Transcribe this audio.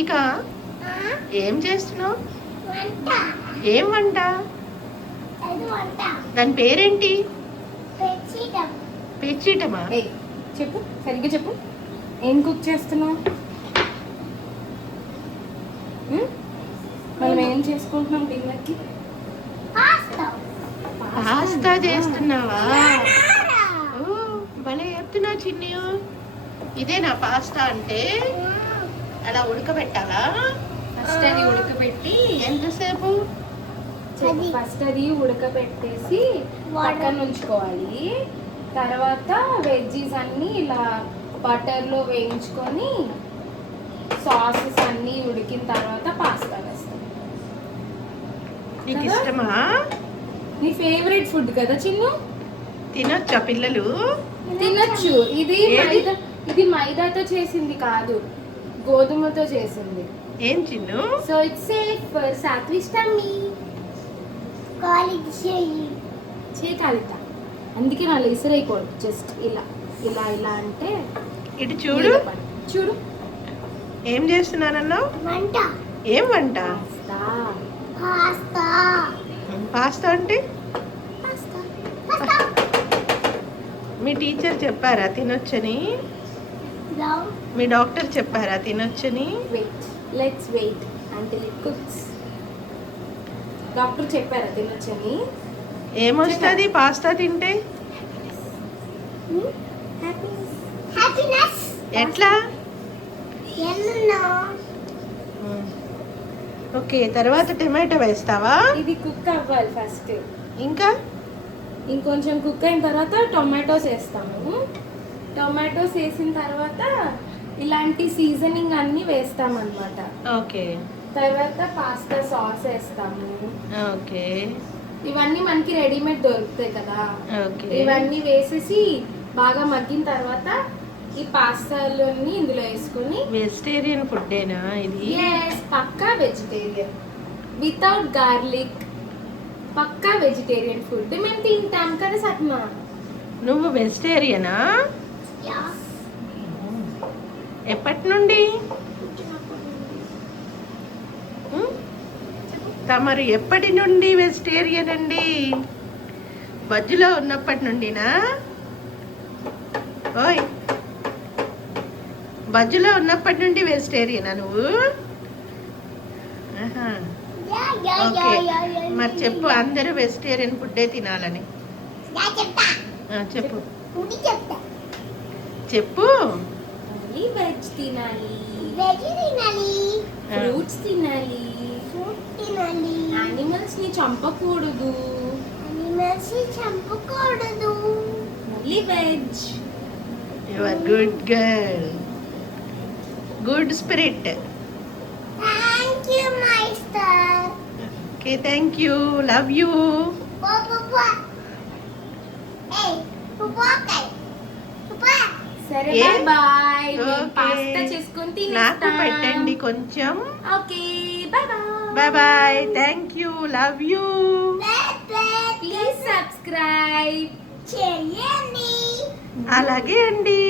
ఇక ఏం చేస్తున్నావు? ఏం వంట? దాని పేరేంటి? పెచ్చిటమా? చెప్పు, సరిగ్గా చెప్పు. ఏం కుక్ చేస్తున్నావు? మనం ఏం చేసుకుంటున్నాం డిన్నర్కి? పాస్తా చేస్తున్నావా? భలే చెప్తున్నా చిన్ని. ఇదేనా పాస్తా అంటే? అలా ఉడకబెట్టాలా? ఫస్ట్ అది ఉడకబెట్టి ఎంతసేపు? ఫస్ట్ అది ఉడకబెట్టేసి పక్కన ఉంచుకోవాలి. తర్వాత వెజ్జీస్ అన్నీ ఇలా బటర్లో వేయించుకొని సాసెస్ అన్నీ ఉడికిన తర్వాత పాస్తా వేస్తాం. నీకు ఇష్టమా? నీ ఫేవరెట్ ఫుడ్ కదా చిన్ను. తినొచ్చా పిల్లలు? తినొచ్చు. ఇది మైదాతో చేసింది కాదు, గోధుమతో చేసింది. ఏం Chinnu? So it's safe for Satvik tummy. కాలిత అందుకే వాళ్ళు ఇసురైపోదు. జస్ట్ ఇలా ఇలా ఇలా అంటే ఇటు చూడు. చూడు ఏం చేస్తున్నారన్నావు? ఏం వంట? పాస్తా అంటే మీ టీచర్ చెప్పారా తినొచ్చని? మీ డాక్టర్ చెప్పారా తినొచ్చని? Let's wait until it cooks. Doctor చెప్పారా తినొచ్చని? ఏమొస్తుంది పాస్తా తింటే? ఎట్లా? ఓకే, తర్వాత టమాటో వేస్తావా? ఇది కుక్ అవ్వాలి ఫస్ట్. ఇంకా ఇంకొంచెం కుక్ అయిన తర్వాత టొమాటోస్ వేస్తాము. టొమాటోస్ వేసిన తర్వాత ఇలాంటి సీజనింగ్ అన్ని వేస్తాం అన్నమాట. ఓకే, తర్వాత పాస్తా సాస్ వేస్తాము. ఓకే, ఇవన్నీ మనకి రెడీమేడ్ దొరుకుతాయి కదా. ఓకే, ఇవన్నీ వేసేసి బాగా మగ్గిన తర్వాత ఈ పాస్తాలని ఇందులో వేసుకొని. వెజిటేరియన్ ఫుడ్డేనా ఇది? పక్కా వెజిటేరియన్, వితౌట్ గార్లిక్. పక్కా వెజిటేరియన్ ఫుడ్ మేము తింటాం కదా సత్మా. నువ్వు వెజిటేరియనా? ఎప్పటి నుండి? తమరు ఎప్పటి నుండి వెజిటేరియన్ అండి? బజ్జులో ఉన్నప్పటి నుండినా? ఓయ్, బజ్జులో ఉన్నప్పటి నుండి వెజిటేరియనా నువ్వు? ఓకే, మరి చెప్పు అందరూ వెజిటేరియన్ ఫుడ్డే తినాలని. చెప్పు చెప్పు. వెజ్ తినాలి, ఫ్రూట్స్ తినాలి, యానిమల్స్ ని చంపకూడదు. Only veg. You are good girl, good spirit. Okay, thank you, love you. సరే, బాయ్. పాస్తా చేసుకొని తినేస్తాం. నాకు పెట్టండి కొంచెం. Okay, bye bye bye. Thank you, love you. Please subscribe చేయండి. అలాగే అండి.